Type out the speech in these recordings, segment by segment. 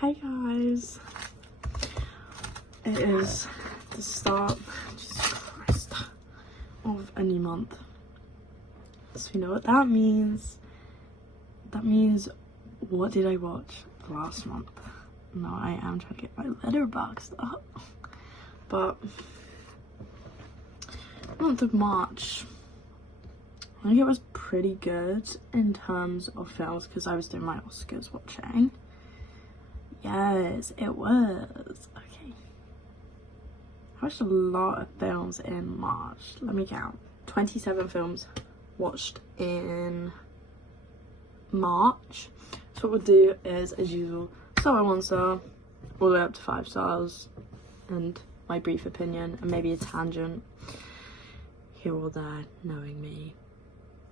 Hey guys, it is the start, Jesus Christ, of a new month. So you know what that means? That means, what did I watch last month? No, I am trying to get my letterboxd up. But month of March, I think it was pretty good in terms of films because I was doing my Oscars watching. Yes, it was. Okay. I watched a lot of films in March. Let me count. 27 films watched in March. So what we'll do is, as usual, start with 1 star, all the way up to 5 stars, and my brief opinion, and maybe a tangent here or there, knowing me.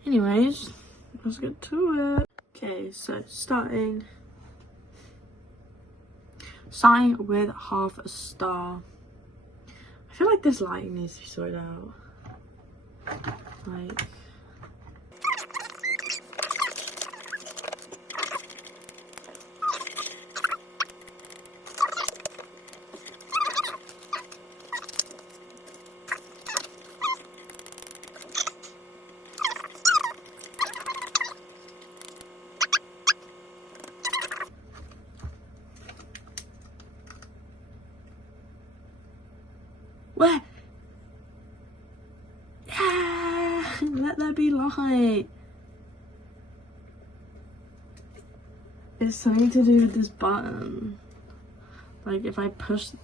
Anyways, let's get to it. Okay, so starting with 1/2 star. I feel like this lighting needs to be sorted out. Like, where? Yeah, let there be light. It's something to do with this button. Like if I put,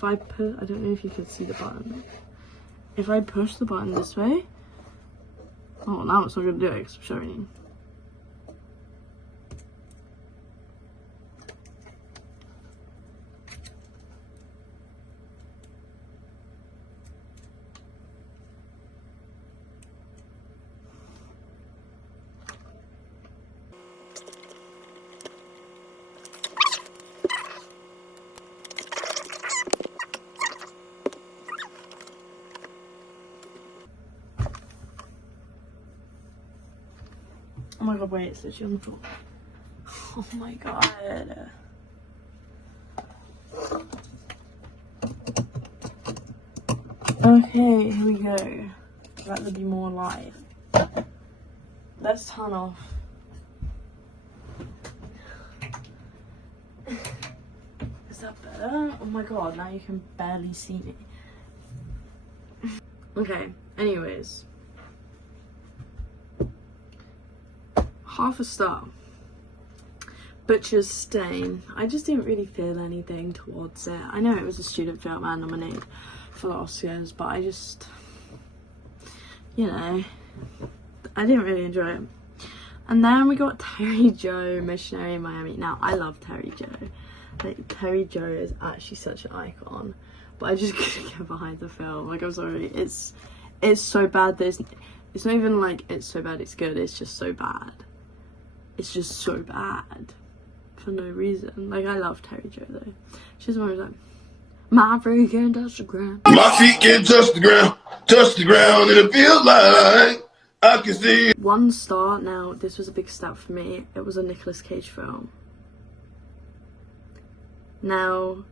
I don't know if you can see the button. If I push the button this way, oh, now it's not gonna do it because I'm showing you. Oh my god, wait, it's literally on the floor. Oh my god. Okay, here we go. Let there be more light. Let's turn off. Is that better? Oh my god, now you can barely see me. Okay, anyways. 1/2 star. Butcher's Stain. I just didn't really feel anything towards it. I know it was a student film and nominated for the Oscars, but I just, you know, I didn't really enjoy it. And then we got Terry Joe, Missionary in Miami. Now, I love Terry Joe. Like, Terry Joe is actually such an icon, but I just couldn't get behind the film. Like, I'm sorry, it's so bad that it's not even like it's so bad it's good, it's just so bad. It's just so bad for no reason. Like, I love Terry Joe though. She's one of like, my feet can't touch the ground. My feet can't touch the ground, and it feels like I can see. 1 star. Now, this was a big step for me. It was a Nicolas Cage film. Now,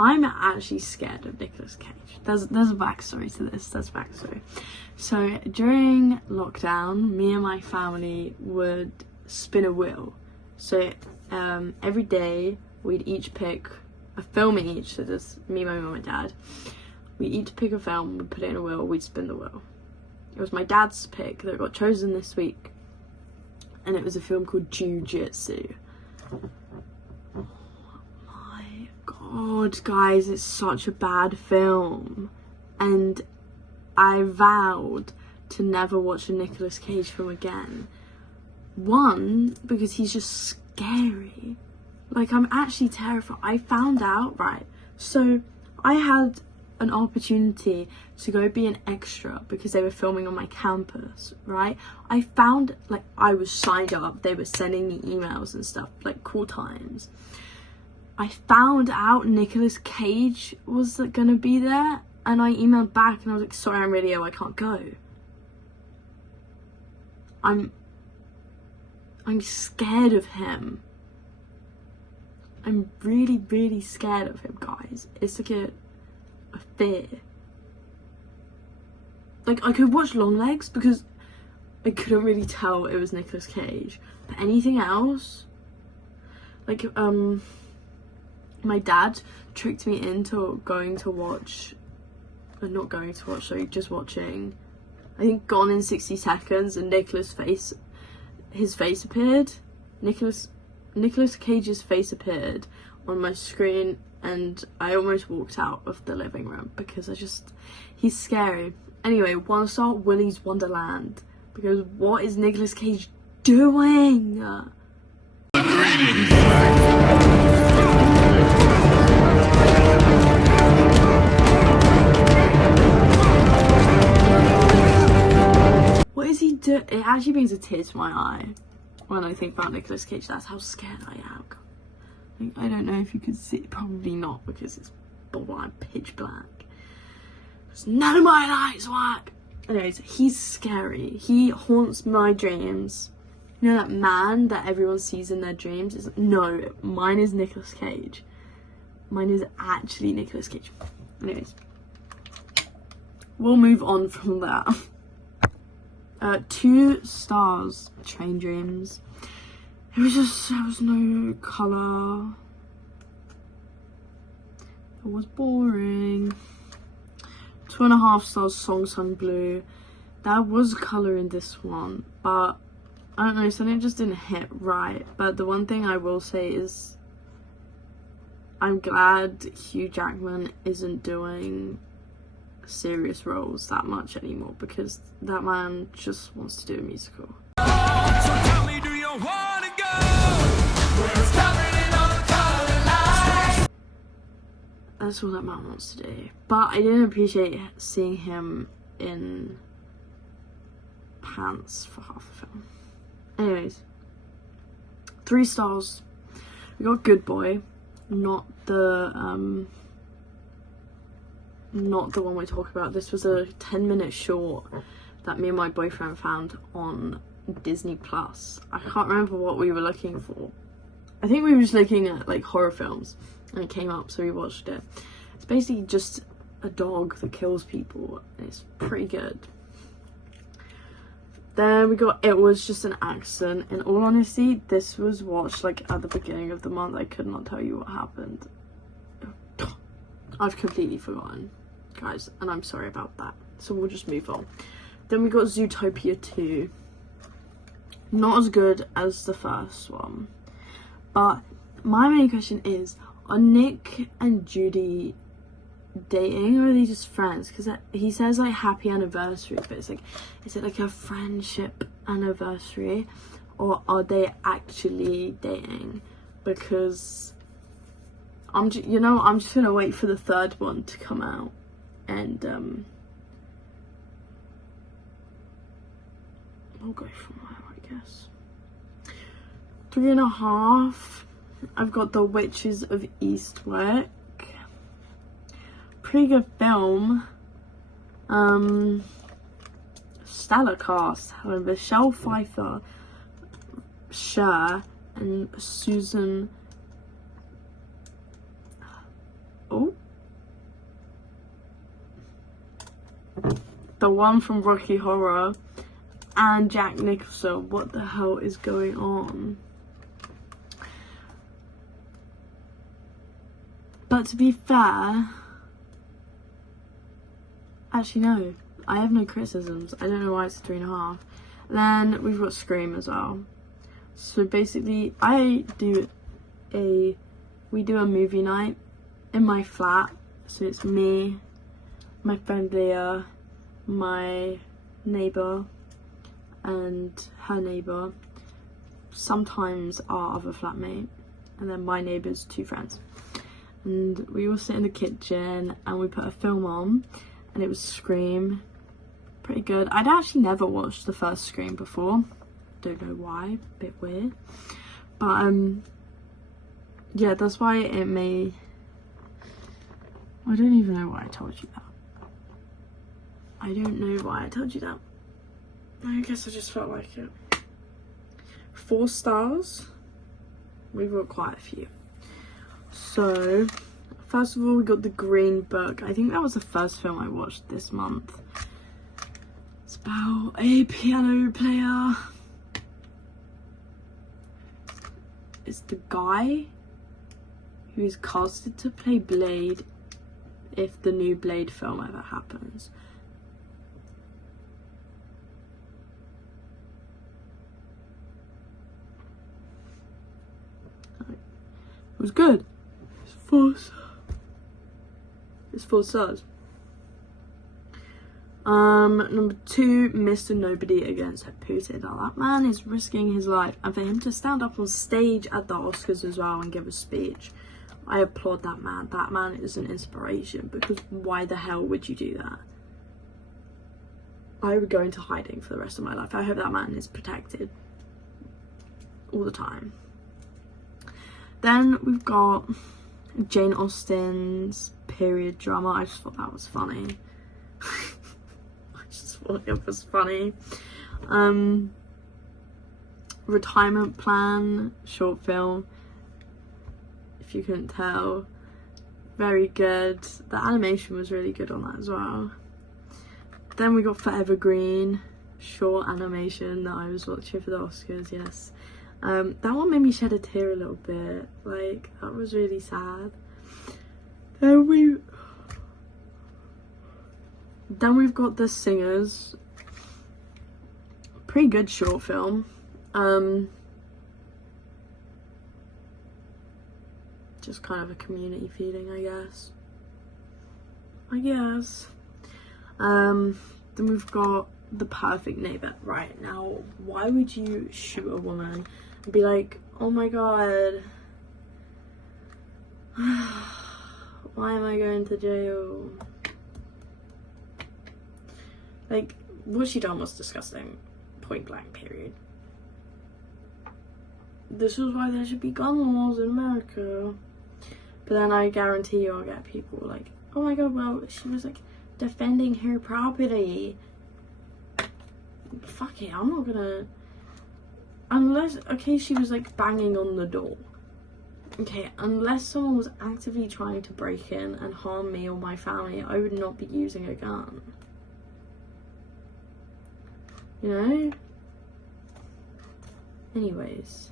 I'm actually scared of Nicolas Cage. There's a backstory to this. There's a backstory. So during lockdown, me and my family would spin a wheel. So every day we'd each pick a film each. So there's me, my mum, and dad. We each pick a film, we'd put it in a wheel, we'd spin the wheel. It was my dad's pick that got chosen this week, and it was a film called Jiu-Jitsu. God, guys, it's such a bad film, and I vowed to never watch a Nicolas Cage film again. 1, because he's just scary. Like, I'm actually terrified. I found out, right, so I had an opportunity to go be an extra because they were filming on my campus, right? I found, like, I was signed up, they were sending me emails and stuff, like, cool times. I found out Nicolas Cage was gonna be there, and I emailed back and I was like, sorry, I'm really ill, I can't go. I'm scared of him. I'm really, really scared of him, guys. It's like a fear. Like, I could watch Longlegs because I couldn't really tell it was Nicolas Cage. But anything else, like, my dad tricked me into just watching, I think, Gone in 60 Seconds, and his face appeared. Nicolas Cage's face appeared on my screen, and I almost walked out of the living room because he's scary. Anyway, 1 star, Willy's Wonderland, because what is Nicolas Cage doing? What is he doing? It actually brings a tear to my eye when I think about Nicolas Cage. That's how scared I am. Like, I don't know if you can see, probably not because it's blind, pitch black. Because none of my lights work. Anyways, he's scary. He haunts my dreams. You know that man that everyone sees in their dreams? No, mine is Nicolas Cage. Mine is actually Nicolas Cage. Anyways, we'll move on from that. 2 stars, Train Dreams. There was no colour. It was boring. 2.5 stars, Song Sung Blue. There was colour in this one, but I don't know, something just didn't hit right. But the one thing I will say is I'm glad Hugh Jackman isn't doing serious roles that much anymore, because that man just wants to do a musical. So tell me, do you wanna go? That's all that man wants to do. But I didn't appreciate seeing him in pants for half the film. Anyways, 3 stars. We got Good Boy, not the one we're talking about. This was a 10-minute short that me and my boyfriend found on Disney Plus. I can't remember what we were looking for. I think we were just looking at like horror films, and it came up, so we watched it. It's basically just a dog that kills people, and it's pretty good. Then we got It Was Just an Accident. In all honesty, this was watched like at the beginning of the month. I could not tell you what happened. I've completely forgotten, guys, and I'm sorry about that. So we'll just move on. Then we got Zootopia 2. Not as good as the first one. But my main question is, are Nick and Judy dating, or are they just friends? Because he says like happy anniversary, but it's like, is it like a friendship anniversary, or are they actually dating? Because I'm just gonna wait for the 3rd one to come out, and I'll go from there, I guess. 3.5. I've got The Witches of Eastwick. Pretty good film. Stellar cast. Michelle Pfeiffer, Cher, and Susan. Oh, the one from Rocky Horror, and Jack Nicholson. What the hell is going on? But to be fair, actually no, I have no criticisms. I don't know why it's 3.5. Then we've got Scream as well. So basically, we do a movie night in my flat. So it's me, my friend Leah, my neighbour, and her neighbour, sometimes our other flatmate, and then my neighbour's 2 friends. And we all sit in the kitchen and we put a film on, and it was Scream. Pretty good. I'd actually never watched the first Scream before. Don't know why, a bit weird. But yeah, that's why it may, I don't even know why I told you that. I don't know why I told you that. I guess I just felt like it. 4 stars. We've got quite a few. So, first of all, we got The Green Book. I think that was the first film I watched this month. It's about a piano player. It's the guy who is casted to play Blade if the new Blade film ever happens. It was good. It's 4 stars. Number 2, Mr. Nobody against Putin. Now that man is risking his life, and for him to stand up on stage at the Oscars as well and give a speech, I applaud that man. That man is an inspiration, because why the hell would you do that? I would go into hiding for the rest of my life. I hope that man is protected all the time. Then we've got Jane Austen's period drama. I just thought that was funny. I just thought it was funny. Retirement Plan, short film. If you couldn't tell. Very good. The animation was really good on that as well. Then we got Forever Green, short animation that I was watching for the Oscars, yes. That one made me shed a tear a little bit. Like, that was really sad. Then we've got The Singers. Pretty good short film. Just kind of a community feeling, I guess. Then we've got The Perfect Neighbor. Right, now, why would you shoot a woman and be like, oh my god, why am I going to jail? Like, what she done was disgusting. Point blank, period. This is why there should be gun laws in America. But then I guarantee you I'll get people like, oh my god, well, she was like defending her property. Fuck it, I'm not gonna, unless, okay, she was like banging on the door. Okay, unless someone was actively trying to break in and harm me or my family, I would not be using a gun. You know? Anyways,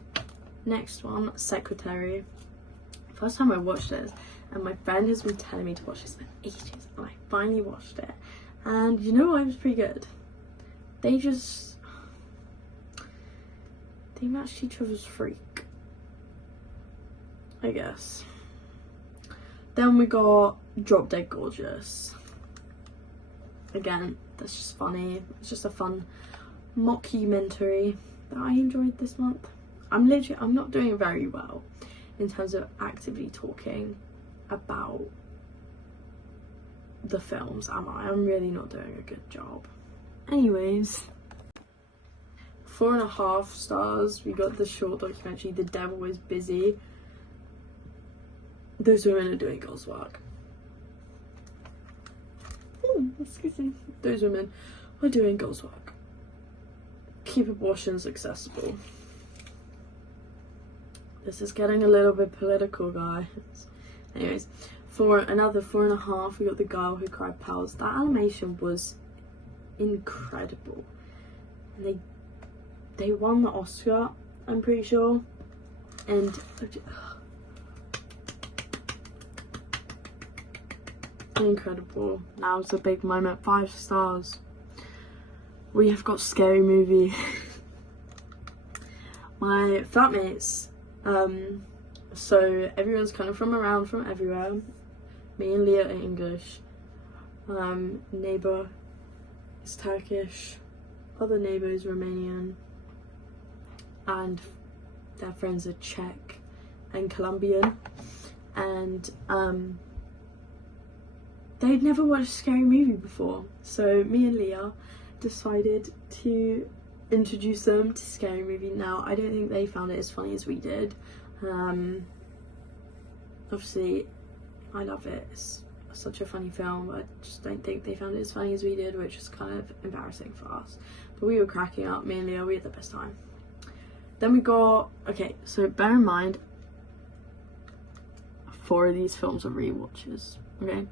next one, Secretary. First time I watched this, and my friend has been telling me to watch this for ages, and I finally watched it. And you know what, it was pretty good. They matched each other's freak, I guess. Then we got Drop Dead Gorgeous. Again, that's just funny. It's just a fun mockumentary that I enjoyed this month. I'm not doing very well in terms of actively talking about the films, am I? I'm really not doing a good job. Anyways, 4.5 stars. We got the short documentary The Devil Is Busy. Those women are doing God's work. Excuse me. Those women are doing God's work. Keep abortions accessible. This is getting a little bit political, guys. Anyways, for another 4.5, we got The Girl Who Cried Pals. That animation was incredible. And they won the Oscar, I'm pretty sure. And incredible. Now's the big moment. 5 stars. We have got Scary Movie. My flatmates, so everyone's kind of from everywhere. Me and Leah are English. Neighbour is Turkish. Other neighbour is Romanian. And their friends are Czech and Colombian. And they'd never watched a Scary Movie before. So me and Leah decided to introduce them to Scary Movie. Now, I don't think they found it as funny as we did. Obviously, I love it. It's such a funny film. I just don't think they found it as funny as we did, which is kind of embarrassing for us. But we were cracking up. Me and Leah, we had the best time. Then we got, okay, so bear in mind, 4 of these films are rewatches, okay?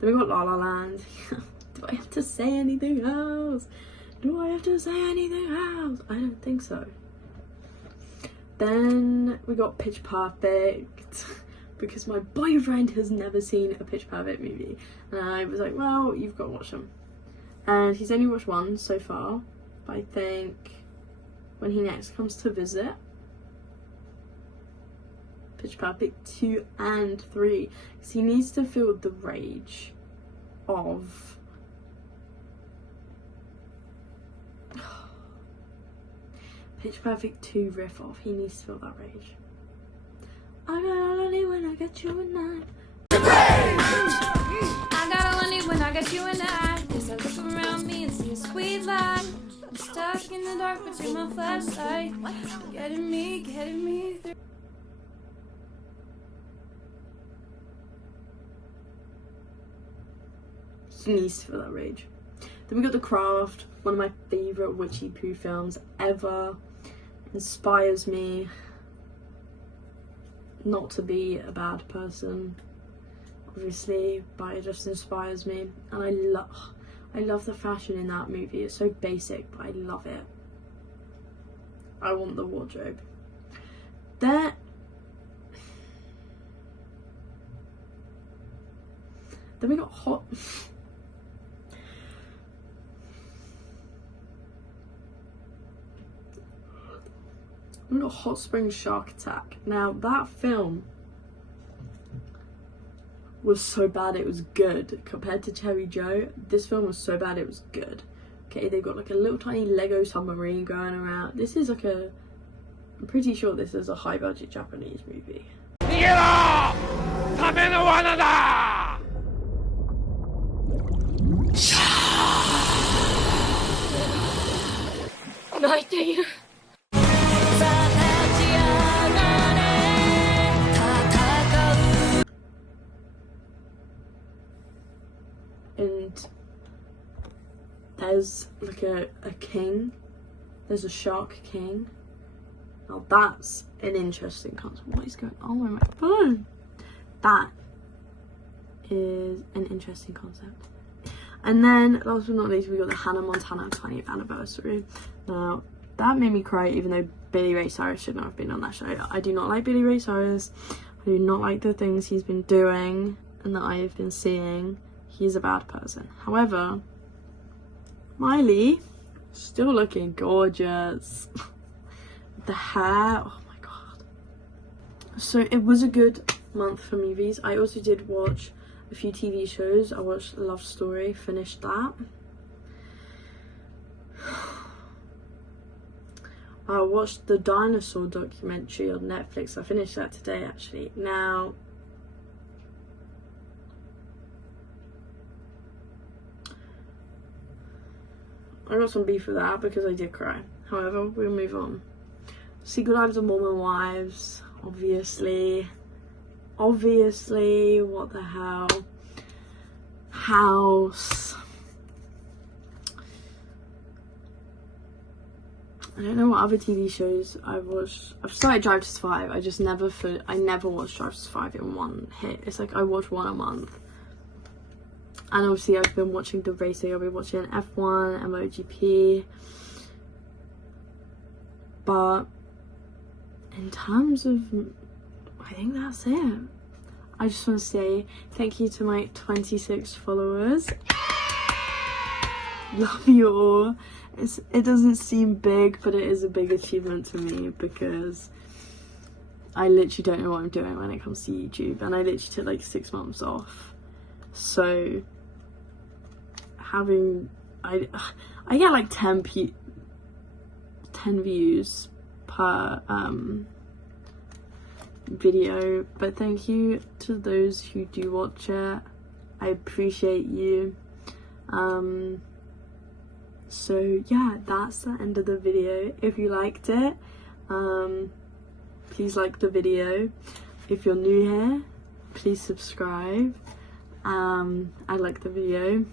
Then we got La La Land. Do I have to say anything else? Do I have to say anything else? I don't think so. Then we got Pitch Perfect, because my boyfriend has never seen a Pitch Perfect movie. And I was like, well, you've got to watch them. And he's only watched 1 so far, but I think when he next comes to visit, Pitch Perfect 2 and 3, because he needs to feel the rage of Pitch Perfect 2 riff off. He needs to feel that rage. I got all I need when I got you and I got all I need when I got you and I. As I look around me and see a sweet light, I'm stuck in the dark between my flashlight, getting me through. He needs to feel that rage. Then we got The Craft, one of my favourite witchy poo films ever. Inspires me not to be a bad person, obviously, but it just inspires me. And I love the fashion in that movie. It's so basic, but I love it. I want the wardrobe. Then we got Hot Springs Shark Attack. Now that film was so bad it was good. Compared to Cherry Joe, this film was so bad it was good. Okay, they've got like a little tiny Lego submarine going around. This is like I'm pretty sure this is a high budget Japanese movie. And there's like a king, there's a shark king. Now that's an interesting concept. What is going on with my phone? That is an interesting concept. And then last but not least, we got the Hannah Montana 20th anniversary. Now that made me cry, even though Billy Ray Cyrus should not have been on that show. I do not like Billy Ray Cyrus. I do not like the things he's been doing and that I have been seeing. He's a bad person. However, Miley, still looking gorgeous. The hair, oh my god. So it was a good month for movies. I also did watch a few TV shows. I watched Love Story, finished that. I watched the dinosaur documentary on Netflix. I finished that today actually. Now, I got some beef with that because I did cry. However, we'll move on. Secret Lives of Mormon Wives, obviously, what the hell, House, I don't know what other TV shows I've watched. I've started Drive to Survive. I never watched Drive to Survive in one hit. It's like I watch one a month. And obviously I've been watching the racing. I've been watching F1, MotoGP. But in terms of, I think that's it. I just want to say thank you to my 26 followers. Love you all. It doesn't seem big, but it is a big achievement to me because I literally don't know what I'm doing when it comes to YouTube, and I literally took like 6 months off. So I get like 10 views per video, but thank you to those who do watch it. I appreciate you. So yeah, that's the end of the video. If you liked it, please like the video. If you're new here, please subscribe. I like the video,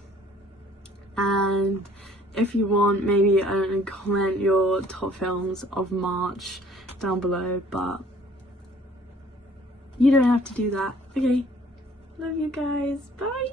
and if you want, maybe, I don't know, comment your top films of March down below, but you don't have to do that. Okay, love you guys, bye.